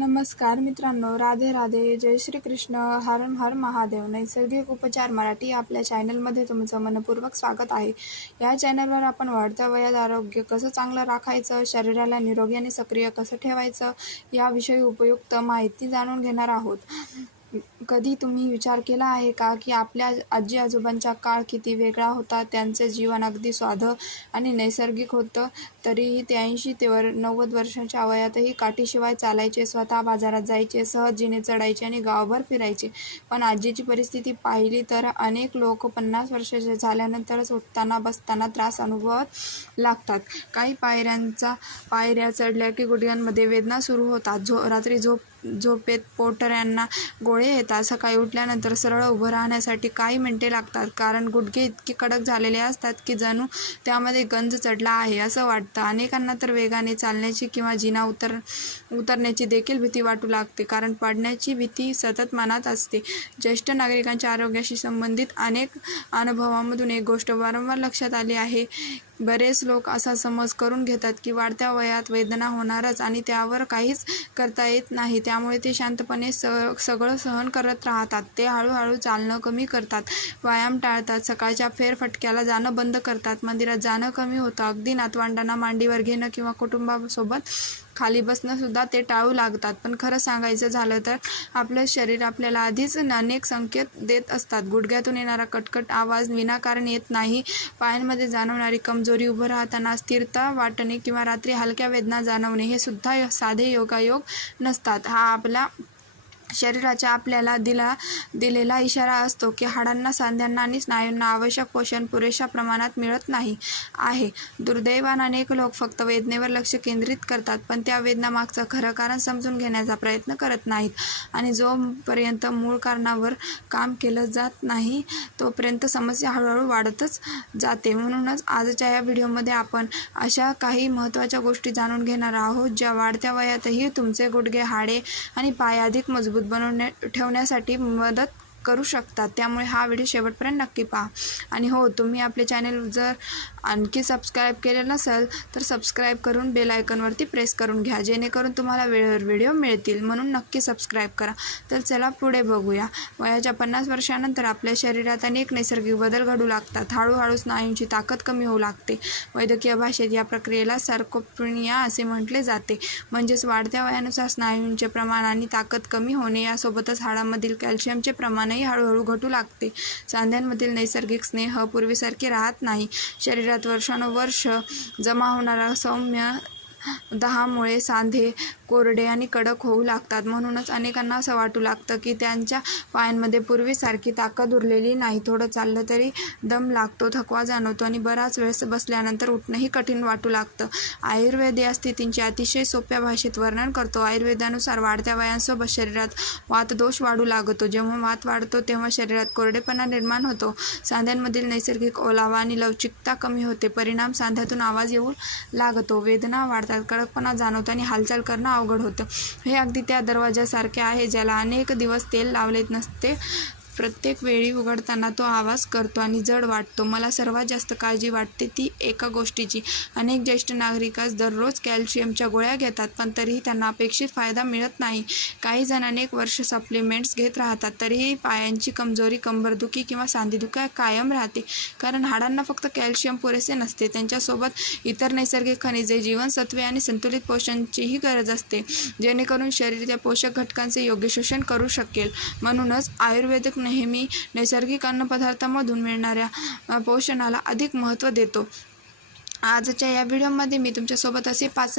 नमस्कार मित्रांनो, राधे राधे, जय श्री कृष्ण, हर हर महादेव. नैसर्गिक उपचार मराठी आपल्या चॅनलमध्ये तुमचं मनपूर्वक स्वागत आहे. या चॅनलवर आपण वाढत्या वयात आरोग्य कसं चांगलं राखायचं, शरीराला निरोगी आणि सक्रिय कसं ठेवायचं याविषयी उपयुक्त माहिती जाणून घेणार आहोत. कधी तुम्ही विचार केला आहे का की आपल्या आजी आजोबांचा काळ किती वेगळा होता. त्यांचे जीवन अगदी साधं आणि नैसर्गिक होतं, तरीही ते 80 ते 90 वर्षांच्या वयातही काठीशिवाय चालायचे, स्वतः बाजारात जायचे, सहजीने चढायचे आणि गावभर फिरायचे. पण आजीची परिस्थिती पाहिली तर अनेक लोक 50 वर्षाचे झाल्यानंतरच उठताना बसताना त्रास अनुभवत लागतात. काही पायऱ्या चढल्या की गुडघ्यांमध्ये वेदना सुरू होतात. रात्री झोपेत पोटऱ्यांना गोळे येतात. सकाळी उठल्यानंतर सरळ उभं राहण्यासाठी काही मिनिटे लागतात, कारण गुडघे इतके कडक झालेले असतात की जणू त्यामध्ये गंज चढला आहे असं वाटतं. अनेकांना तर वेगाने चालण्याची किंवा जिना उतरण्याची देखील भीती वाटू लागते, कारण पडण्याची भीती सतत मनात असते. ज्येष्ठ नागरिकांच्या आरोग्याशी संबंधित अनेक अनुभवांमधून एक गोष्ट वारंवार लक्षात आली आहे. बरेच लोक असा समज करून घेतात की वाढत्या वयात वेदना होणारच आणि त्यावर काहीच करता येत नाही, त्यामुळे ते शांतपणे सगळं सहन करत राहतात. ते हळूहळू चालणं कमी करतात, व्यायाम टाळतात, सकाळच्या फेरफटक्याला जाणं बंद करतात, मंदिरात जाणं कमी होतं, अगदी नातवंडांना मांडीवर घेणं किंवा कुटुंबासोबत खाली बसणं सुद्धा ते टाळू लागतात. पण खरं सांगायचं झालं तर आपलं शरीर आपल्याला आधीच अनेक संकेत देत असतात. गुडघ्यातून येणारा कटकट आवाज विनाकारण येत नाही. पायांमध्ये जाणवणारी कमजोरी, उभं राहताना अस्थिरता वाटणे किंवा रात्री हलक्या वेदना जाणवणे हे सुद्धा साधे योगायोग नसतात. हा आपला शरीराच्या आपल्याला दिलेला इशारा असतो की हाडांना, सांध्यांना आणि स्नायूंना आवश्यक पोषण पुरेशा प्रमाणात मिळत नाही आहे. दुर्दैवाने अनेक लोक फक्त वेदनेवर लक्ष केंद्रित करतात, पण त्या वेदनामागचं खरं कारण समजून घेण्याचा प्रयत्न करत नाहीत. आणि जोपर्यंत मूळ कारणावर काम केलं जात नाही तोपर्यंत समस्या हळूहळू वाढतच जाते. म्हणूनच आजच्या या व्हिडिओमध्ये आपण अशा काही महत्त्वाच्या गोष्टी जाणून घेणार आहोत, ज्या वाढत्या वयातही तुमचे गुडघे, हाडे आणि पाय अधिक मजबूत ठेवण्यासाठी मदत करू शकतात. त्यामुळे हा व्हिडिओ शेवटपर्यंत नक्की पहा. आणि हो, तुम्ही आपले चॅनल जर आणखी सबस्क्राईब केले नसेल तर सबस्क्राईब करून बेल आयकॉनवरती प्रेस करून घ्या, जेणेकरून तुम्हाला वेळेवर व्हिडिओ मिळतील. म्हणून नक्की सबस्क्राईब करा. तर चला पुढे बघूया. वयाच्या 50 वर्षानंतर आपल्या शरीरात अनेक नैसर्गिक बदल घडू लागतात. हळूहळू स्नायूंची ताकद कमी होऊ लागते. वैद्यकीय भाषेत या प्रक्रियेला सार्कोपेनिया असे म्हटले जाते. म्हणजेच वाढत्या वयानुसार स्नायूंचे प्रमाण आणि ताकद कमी होणे, यासोबतच हाडांमधील कॅल्शियमचे प्रमाणही हळूहळू घटू लागते. सांध्यांमधील नैसर्गिक स्नेह पूर्वीसारखे राहत नाही. शरीरात वर्षानुवर्ष जमा होणारा सौम्य दहामुळे सांधे कोरडे आणि कडक होऊ लागतात. म्हणूनच अनेकांना असं वाटू लागतं की त्यांच्या पायांमध्ये पूर्वीसारखी ताकद उरलेली नाही. थोडं चाललं तरी दम लागतो, थकवा जाणवतो आणि बराच वेळ बसल्यानंतर उठणंही कठीण वाटू लागतं. आयुर्वेद या स्थितींचे अतिशय सोप्या भाषेत वर्णन करतो. आयुर्वेदानुसार वाढत्या वयांसोबत शरीरात वातदोष वाढू लागतो. जेव्हा वात वाढतो तेव्हा शरीरात कोरडेपणा निर्माण होतो. सांध्यांमधील नैसर्गिक ओलावा आणि लवचिकता कमी होते. परिणाम सांध्यातून आवाज येऊ लागतो, वेदना वाढतात, कडकपणा जाणवतो आणि हालचाल करणं अवघड होतं. हे अगदी त्या दरवाजासारखे आहे ज्याला अनेक दिवस तेल लावले नसते. प्रत्येक वेळी उघडताना तो आवाज करतो आणि जड वाटतो. मला सर्वात जास्त काळजी वाटते ती एका गोष्टीची. अनेक ज्येष्ठ नागरिकास दररोज कॅल्शियमच्या गोळ्या घेतात, पण तरीही त्यांना अपेक्षित फायदा मिळत नाही. काही जण अनेक वर्ष सप्लिमेंट्स घेत राहतात, तरीही पायांची कमजोरी, कंबरदुखी किंवा सांधेदुखी कायम राहते, कारण हाडांना फक्त कॅल्शियम पुरेसे नसते. त्यांच्यासोबत इतर नैसर्गिक खनिजे, जीवनसत्वे आणि संतुलित पोषणाचीही गरज असते, जेणेकरून शरीर त्या पोषक घटकांचे योग्य शोषण करू शकेल. म्हणूनच आयुर्वेदिक नेहमी नैसर्गिक अन्नपदार्थांमधून मिळणाऱ्या पोषणाला अधिक महत्त्व देतो. आजच्या या व्हिडिओमध्ये मी तुमच्यासोबत असे 5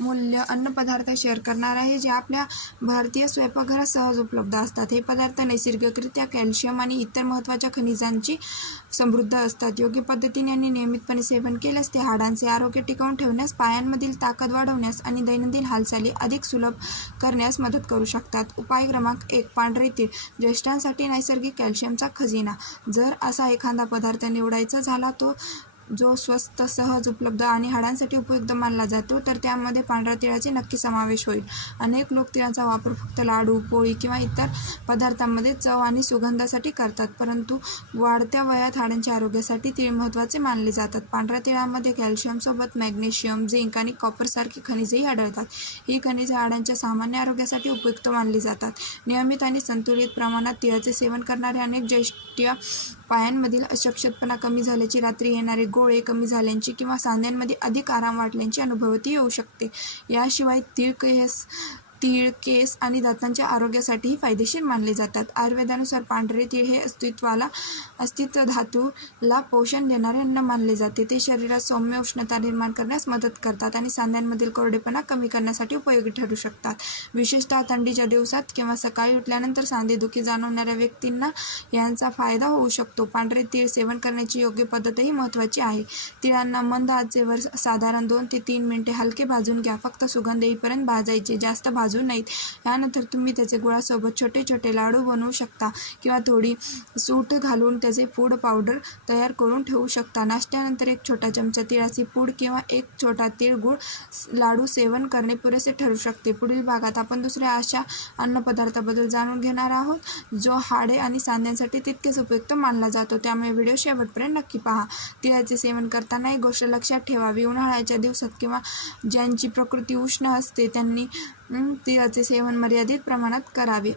मूल्य अन्नपदार्थ शेअर करणार आहे, जे आपल्या भारतीय स्वयंपाकघरात सहज उपलब्ध असतात. हे पदार्थ नैसर्गिकरित्या कॅल्शियम आणि इतर महत्त्वाच्या खनिजांची समृद्ध असतात. योग्य पद्धतीने आणि नियमितपणे सेवन केल्यास ते हाडांचे आरोग्य टिकवून ठेवण्यास, पायांमधील ताकद वाढवण्यास आणि दैनंदिन हालचाली अधिक सुलभ करण्यास मदत करू शकतात. उपाय क्रमांक 1. पांढरे तीळ. ज्येष्ठांसाठी नैसर्गिक कॅल्शियमचा खजिना. जर असा एखादा पदार्थ निवडायचा झाला जो स्वस्त, सहज उपलब्ध आणि हाडांसाठी उपयुक्त मानला जातो, तर त्यामध्ये पांढऱ्या तिळाचे नक्की समावेश होईल. अनेक लोक तिळाचा वापर फक्त लाडू, पोळी किंवा इतर पदार्थांमध्ये चव आणि सुगंधासाठी करतात, परंतु वाढत्या वयात हाडांच्या आरोग्यासाठी तीळ महत्त्वाचे मानले जातात. पांढऱ्या तिळामध्ये कॅल्शियमसोबत मॅग्नेशियम, झिंक आणि कॉपरसारखी खनिजेही आढळतात. ही खनिजे हाडांच्या सामान्य आरोग्यासाठी उपयुक्त मानली जातात. नियमित आणि संतुलित प्रमाणात तिळाचे सेवन करणारे अनेक ज्येष्ठ पायांमधील अशक्तपणा कमी झाल्याची, रात्री येणारे गोळे कमी झाल्याची किंवा सांध्यांमध्ये अधिक आराम वाटल्याची अनुभूती येऊ शकते. याशिवाय तीळ केस आणि दातांच्या आरोग्यासाठीही फायदेशीर मानले जातात. आयुर्वेदानुसार पांढरे तीळ हे अस्तित्व धातूला पोषण देणारे अन्न मानले जाते. ते शरीरात सौम्य उष्णता निर्माण करण्यास मदत करतात आणि सांध्यांमधील कोरडेपणा कमी करण्यासाठी उपयोगी ठरू शकतात. विशेषतः थंडीच्या दिवसात किंवा सकाळी उठल्यानंतर सांधेदुखी जाणवणाऱ्या व्यक्तींना यांचा फायदा होऊ शकतो. पांढरे तीळ सेवन करण्याची योग्य पद्धतही महत्त्वाची आहे. तिळांना मंद आचेवर साधारण 2 ते 3 मिनिटे हलके भाजून घ्या. फक्त सुगंध येईपर्यंत भाजायचे, जास्त भाजू नाहीत. यानंतर तुम्ही त्याचे गुळासोबत छोटे छोटे लाडू बनवू शकता किंवा थोडी सूट घालून त्याचे पूड पावडर तयार करून ठेवू शकता. नाश्त्यानंतर 1 छोटा चमचा तिळाची पूड किंवा 1 छोटा तीळ गुळ लाडू सेवन करणे पुरेसे ठरू शकते. पुढील भागात आपण दुसऱ्या अशा अन्नपदार्थाबद्दल जाणून घेणार आहोत, जो हाडे आणि सांध्यांसाठी तितकेच उपयुक्त मानला जातो. त्यामुळे व्हिडिओ शेवटपर्यंत नक्की पहा. तिळाचे सेवन करताना एक गोष्ट लक्षात ठेवावी. उन्हाळ्याच्या दिवसात किंवा ज्यांची प्रकृती उष्ण असते त्यांनी तिळाचे सेवन मर्यादित प्रमाणात करावे,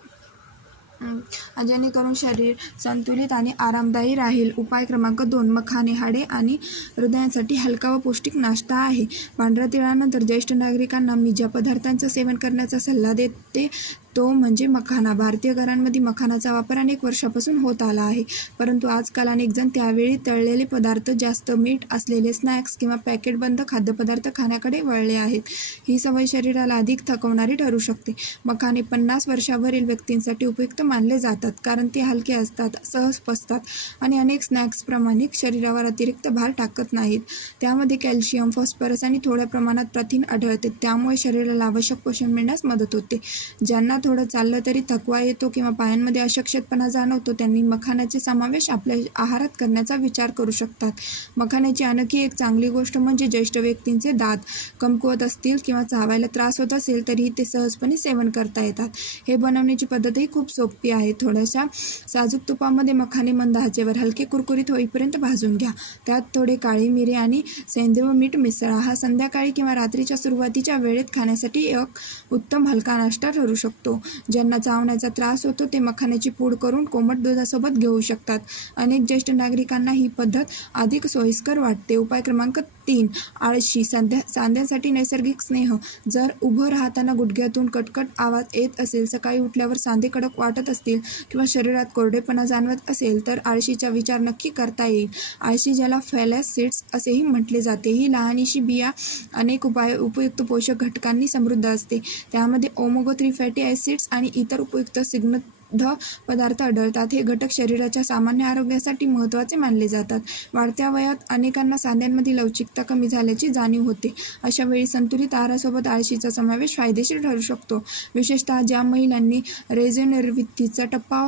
जेणेकरून शरीर संतुलित आणि आरामदायी राहील. उपाय क्रमांक 2. मखाने हाडे आणि हृदयासाठी हलका व पौष्टिक नाश्ता आहे. पांढऱ्या तिळानंतर ज्येष्ठ नागरिकांना मी ज्या पदार्थांचा सेवन करण्याचा सल्ला देते तो म्हणजे मखाना. भारतीय घरांमध्ये मखानाचा वापर अनेक वर्षापासून होत आला आहे, परंतु आजकाल अनेक जण त्यावेळी तळलेले पदार्थ, जास्त मीठ असलेले स्नॅक्स किंवा पॅकेटबंद खाद्यपदार्थ खाण्याकडे वळले आहेत. ही सवय शरीराला अधिक थकवणारी ठरू शकते. मखाने 50 वर्षावरील व्यक्तींसाठी उपयुक्त मानले जातात, कारण ते हलके असतात, सहज पचतात आणि अनेक स्नॅक्सप्रमाणे शरीरावर अतिरिक्त भार टाकत नाहीत. त्यामध्ये कॅल्शियम, फॉस्फरस आणि थोड्या प्रमाणात प्रथिन आढळते, त्यामुळे शरीराला आवश्यक पोषण मिळण्यास मदत होते. ज्यांना थोडं चाललं तरी थकवा येतो किंवा पायांमध्ये अशक्तपणा जाणवतो, त्यांनी मखानाचे समावेश आपल्या आहारात करण्याचा विचार करू शकतात. मखाण्याची आणखी एक चांगली गोष्ट म्हणजे ज्येष्ठ व्यक्तींचे दात कमकुवत असतील किंवा चावायला त्रास होत असेल तरीही ते सहजपणे सेवन करता येतात. हे बनवण्याची पद्धतही खूप सोपी आहे. थोड्याशा साजूक तुपामध्ये मखाने मंद आचेवर हलके कुरकुरीत होईपर्यंत भाजून घ्या. त्यात थोडे काळी मिरी आणि सेंद्रिय मीठ मिसळा. हा संध्याकाळी किंवा रात्रीच्या सुरुवातीच्या वेळेत खाण्यासाठी एक उत्तम हलका नाश्ता ठरू शकतो. ज्यांना चावण्याचा त्रास होतो ते मखाण्याची पूड करून कोमट दुधासोबत घेऊ शकतात. अनेक ज्येष्ठ नागरिकांना ही पद्धत अधिक सोयीस्कर वाटते. उपाय क्रमांक 3. आळशी. सांध्यांसाठी नैसर्गिक स्नेह. जर उभं राहताना गुडघ्यातून कटकट आवाज येत असेल, सकाळी उठल्यावर सांधे कडक वाटत असतील किंवा शरीरात कोरडेपणा जाणवत असेल तर आळशीचा विचार नक्की करता येईल. आळशी, ज्याला फॅलॅस सीड्स असेही म्हटले जाते, ही लहानशी बिया अनेक उपयुक्त पोषक घटकांनी समृद्ध असते. त्यामध्ये ओमेगा 3 फॅटी ॲसिड्स आणि इतर उपयुक्त स्निग्ध पदार्थ आढळतात. हे घटक शरीराच्या सामान्य आरोग्यासाठी महत्त्वाचे मानले जातात. वाढत्या वयात अनेकांना सांध्यांमध्ये लवचिकता कमी झाल्याची जाणीव होते. अशा वेळी संतुलित आहारासोबत आळशीचा समावेश फायदेशीर ठरू शकतो. विशेषतः ज्या महिलांनी रेझोनिवृत्तीचा टप्पा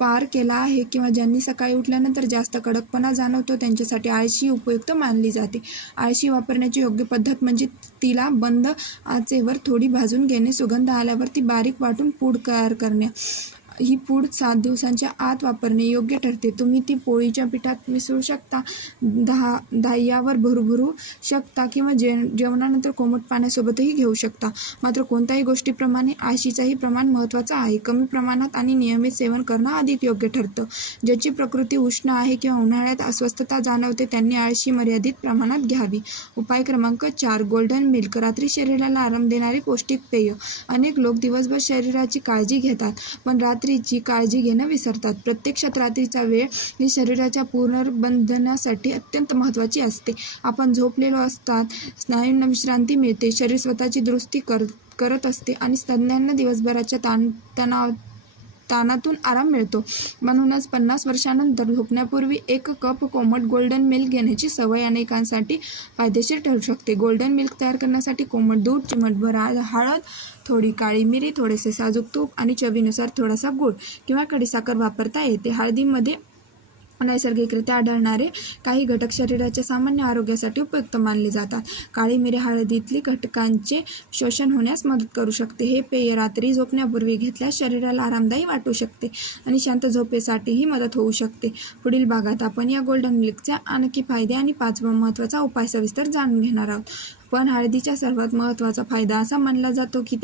पार केला आहे किंवा ज्यांनी सकाळी उठल्यानंतर जास्त कडकपणा जाणवतो, त्यांच्यासाठी आळशी उपयुक्त मानली जाते. आळशी वापरण्याची योग्य पद्धत म्हणजे तिला मंद आचेवर थोडी भाजून घेणे, सुगंध आल्यावर ती बारीक वाटून पूड तयार करणे. ही पूड 7 दिवसांच्या आत वापरणे योग्य ठरते. तुम्ही ती पोळीच्या पिठात मिसळू शकता, दह्यावर भरू शकता किंवा जेवणानंतर कोमट पाण्यासोबतही घेऊ शकता. मात्र कोणत्याही गोष्टीप्रमाणे आळशीचाही प्रमाण महत्त्वाचं आहे. कमी प्रमाणात आणि नियमित सेवन करणं अधिक योग्य ठरतं. ज्याची प्रकृती उष्ण आहे किंवा उन्हाळ्यात अस्वस्थता जाणवते त्यांनी आळशी मर्यादित प्रमाणात घ्यावी. उपाय क्रमांक 4. Golden milk. रात्री शरीराला आराम देणारे पौष्टिक पेय. अनेक लोक दिवसभर शरीराची काळजी घेतात, पण रात्रीची काळजी घेणं विसरतात. प्रत्यक्षात रात्रीचा वेळ ही शरीराच्या पुनर्बंधनासाठी अत्यंत महत्त्वाची असते. आपण झोपलेलो असतात, स्नायूंना विश्रांती मिळते, शरीर स्वतःची दुरुस्ती करत असते आणि तज्ञांना दिवसभराच्या ताणातून आराम मिळतो. म्हणूनच 50 वर्षांनंतर झोपण्यापूर्वी 1 कप कोमट गोल्डन मिल्क घेण्याची सवय अनेकांसाठी फायदेशीर ठरू शकते. गोल्डन मिल्क तयार करण्यासाठी कोमट दूध, चिमटभर हळद, थोडी काळी मिरी, थोडेसे साजूक तूप आणि चवीनुसार थोडासा गूळ किंवा खडीसाखर वापरता येते. हळदीमध्ये नैसर्गिकरित्या आढळणारे काही घटक शरीराच्या सामान्य आरोग्यासाठी उपयुक्त मानले जातात. काळी मिरी हळदीतली घटकांचे शोषण होण्यास मदत करू शकते. हे पेय रात्री झोपण्यापूर्वी घेतल्यास शरीराला आरामदायी वाटू शकते आणि शांत झोपेसाठीही मदत होऊ शकते. पुढील भागात आपण या गोल्डन मिल्कचे आणखी फायदे आणि 5वा महत्त्वाचा उपाय सविस्तर जाणून घेणार आहोत. पण हळदीचा सर्वात महत्त्वाचा फायदा असा मानला जातो की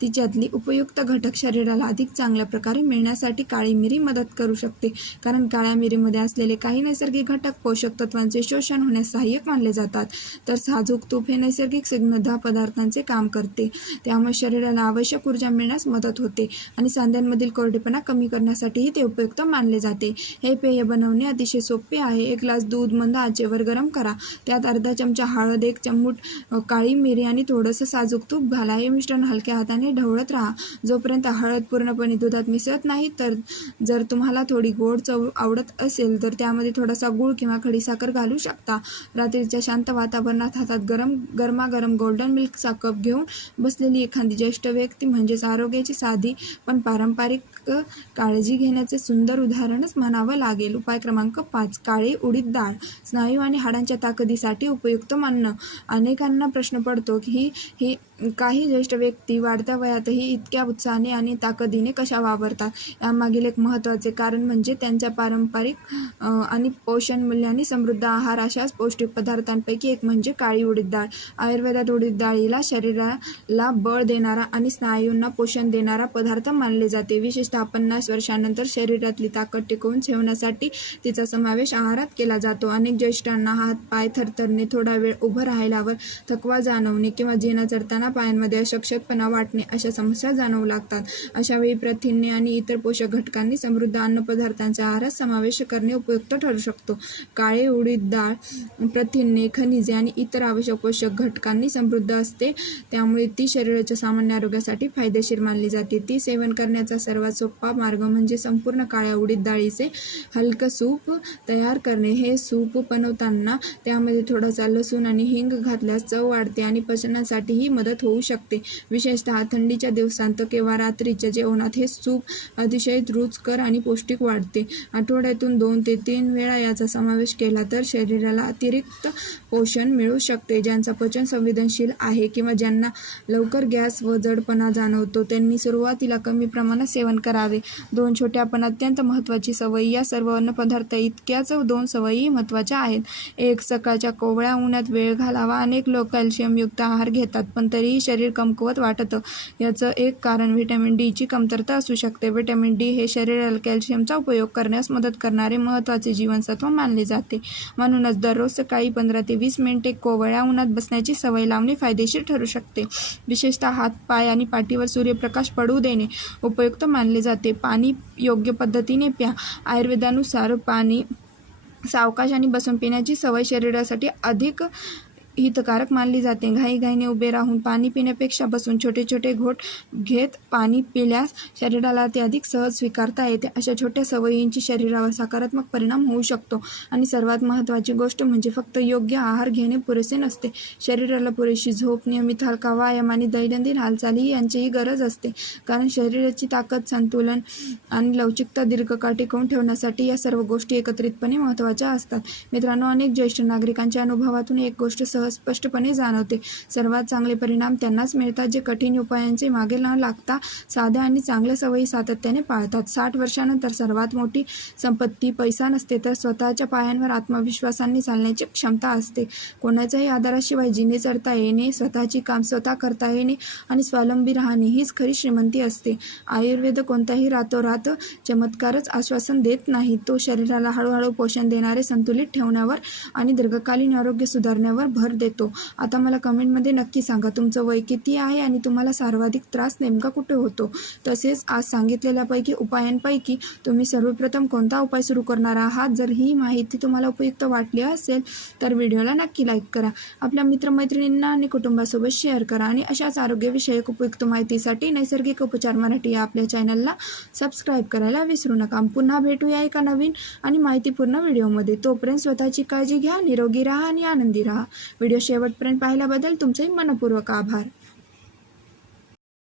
तिच्यातली उपयुक्त घटक शरीराला अधिक चांगल्या प्रकारे मिळण्यासाठी काळी मिरी मदत करू शकते. कारण काळ्या मिरीमध्ये असलेले काही नैसर्गिक घटक पोषक तत्वांचे शोषण होण्यास सहाय्यक मानले जातात. तर साजूक तूप हे नैसर्गिक स्निग्ध पदार्थांचे काम करते. त्यामुळे शरीराला आवश्यक ऊर्जा मिळण्यास मदत होते आणि सांध्यांमधील कोरडेपणा कमी करण्यासाठीही ते उपयुक्त मानले जाते. हे पेय बनवणे अतिशय सोपे आहे. 1 ग्लास दूध मंद आचेवर गरम करा. त्यात अर्धा चमचा हळद, 1 चमूट काळी मिरी आणि थोडंसं साजूक तूप घाला. हे मिश्रण हलक्या हाताने ढवळत राहा जोपर्यंत हळद पूर्णपणे दुधात मिसळत नाही. तर जर तुम्हाला थोडी गोड चव आवडत असेल तर त्यामध्ये थोडासा गूळ किंवा खडीसाखर घालू शकता. रात्रीच्या शांत वातावरणात हातात गरमागरम गोल्डन मिल्कचा कप घेऊन बसलेली एखादी ज्येष्ठ व्यक्ती म्हणजेच आरोग्याची साधी पण पारंपरिक काळजी घेण्याचे सुंदर उदाहरणच म्हणावं लागेल. उपाय क्रमांक 5. काळी उडीद डाळ स्नायू आणि हाडांच्या ताकदीसाठी उपयुक्त मानणं. अनेकांना प्रश्न पडतो की ही काही ज्येष्ठ व्यक्ती वाढत्या वयातही इतक्या उत्साहाने आणि ताकदीने कशा वावरतात. यामागील एक महत्त्वाचे कारण म्हणजे त्यांच्या पारंपरिक आणि पोषण मूल्यांनी समृद्ध आहार. अशाच पौष्टिक पदार्थांपैकी एक म्हणजे काळी उडीद डाळ. आयुर्वेदात उडीद डाळीला शरीराला बळ देणारा आणि स्नायूंना पोषण देणारा पदार्थ मानले जाते. विशेषतः 50 वर्षांनंतर शरीरातली ताकद टिकवून ठेवण्यासाठी तिचा समावेश आहारात केला जातो. अनेक ज्येष्ठांना हात पाय थरथरणे, थोडा वेळ उभं राहिल्यावर थकवा जाणवणे किंवा जेना चढताना पायांमध्ये अशक्तपणा वाटणे अशा समस्या जाणवू लागतात. अशावेळी प्रथिने आणि इतर पोषक घटकांनी समृद्ध अन्नपदार्थांचा आहारात समावेश करणे उपयुक्त ठरू शकतो. काळे उडीद डाळ प्रथिने, खनिजे आणि इतर आवश्यक पोषक घटकांनी समृद्ध असते. त्यामुळे ती शरीराच्या सामान्य आरोग्यासाठी फायदेशीर मानली जाते. ती सेवन करण्याचा सर्वात सोपा मार्ग म्हणजे संपूर्ण काळ्या उडीद डाळीचे हलकं सूप तयार करणे. हे सूप बनवताना त्यामध्ये थोडासा लसूण आणि हिंग घातल्यास चव वाढते आणि पचनासाठीही मदत होऊ शकते. विशेषतः थंडीच्या दिवसांत किंवा रात्रीच्या जेवणात हे सूप अतिशय रुचकर आणि पौष्टिक वाटते. आठवड्यातून 2 ते 3 वेळा याचा समावेश केला तर शरीराला अतिरिक्त पोषण मिळू शकते. ज्यांचा पचन संवेदनशील आहे किंवा ज्यांना लवकर गॅस व जडपणा जाणवतो त्यांनी सुरुवातीला कमी प्रमाणात सेवन करावे. 2 छोट्या पण अत्यंत महत्त्वाची सवयी. या सर्व अन्नपदार्थ इतक्याच 2 सवयी महत्त्वाच्या आहेत. 1. सकाळच्या कोवळ्या उन्हात वेळ घालावा. अनेक लोक कॅल्शियमयुक्त आहार घेतात पण तरीही शरीर कमकुवत वाटतं. याचं एक कारण व्हिटॅमिन डीची कमतरता असू शकते. व्हिटॅमिन डी हे शरीराला कॅल्शियमचा उपयोग करण्यास मदत करणारे महत्त्वाचे जीवनसत्व मानले जाते. म्हणूनच दररोज सकाळी 15 ते 20 मिनिटे कोवळ्या उन्हात बसण्याची सवय लावणे फायदेशीर ठरू शकते. विशेषतः हात, पाय आणि पाठीवर सूर्यप्रकाश पडू देणे उपयुक्त मानले जाते. पाणी योग्य पद्धतीने प्या. आयुर्वेदानुसार पाणी सावकाश आणि बसून पिण्याची सवय शरीरासाठी अधिक हितकारक मानली जाते. घाईघाईने उभे राहून पाणी पिण्यापेक्षा बसून छोटे छोटे घोट घेत पाणी पिल्यास शरीराला ते अधिक सहज स्वीकारता येते. अशा छोट्या सवयींची शरीरावर सकारात्मक परिणाम होऊ शकतो. आणि सर्वात महत्त्वाची गोष्ट म्हणजे फक्त योग्य आहार घेणे पुरेसे नसते. शरीराला पुरेशी झोप, नियमित हलका व्यायाम आणि दैनंदिन हालचाली यांचीही गरज असते. कारण शरीराची ताकद, संतुलन आणि लवचिकता दीर्घकाळ टिकवून ठेवण्यासाठी या सर्व गोष्टी एकत्रितपणे महत्त्वाच्या असतात. मित्रांनो, अनेक ज्येष्ठ नागरिकांच्या अनुभवातून एक गोष्ट स्पष्टपणे जाणवते. सर्वात चांगले परिणाम त्यांनाच मिळतात जे कठीण उपायांचे मागे न लागता साध्या आणि चांगल्या सवयी सातत्याने पाळतात. 60 वर्षानंतर सर्वात मोठी संपत्ती पैसा नसते तर स्वतःच्या पायांवर आत्मविश्वासाने चालण्याची क्षमता असते. कोणाच्याही आधाराशिवाय जिने चढता येणे, स्वतःची काम स्वतः करता येणे आणि स्वावलंबी राहणे हीच खरी श्रीमंती असते. आयुर्वेद कोणताही रातोरात चमत्कारच आश्वासन देत नाही. तो शरीराला हळूहळू पोषण देणारे, संतुलित ठेवण्यावर आणि दीर्घकालीन आरोग्य सुधारण्यावर भर देतो. आता मला कमेंटमध्ये नक्की सांगा तुमचं वय किती आहे आणि तुम्हाला सर्वाधिक त्रास नेमका कुठे होतो. तसेच आज सांगितलेल्यापैकी उपायांपैकी तुम्ही सर्वप्रथम कोणता उपाय सुरू करणार आहात. जर ही माहिती तुम्हाला उपयुक्त वाटली असेल तर व्हिडिओला नक्की लाईक करा, आपल्या मित्रमैत्रिणींना आणि कुटुंबासोबत शेअर करा आणि अशाच आरोग्यविषयक उपयुक्त माहितीसाठी नैसर्गिक उपचार मराठी या आपल्या चॅनलला सबस्क्राईब करायला विसरू नका. पुन्हा भेटूया एका नवीन आणि माहितीपूर्ण व्हिडिओमध्ये. तोपर्यंत स्वतःची काळजी घ्या, निरोगी राहा आणि आनंदी राहा. व्हिडिओ शेवटपर्यंत पाहिल्याबद्दल तुमचेही मनपूर्वक आभार.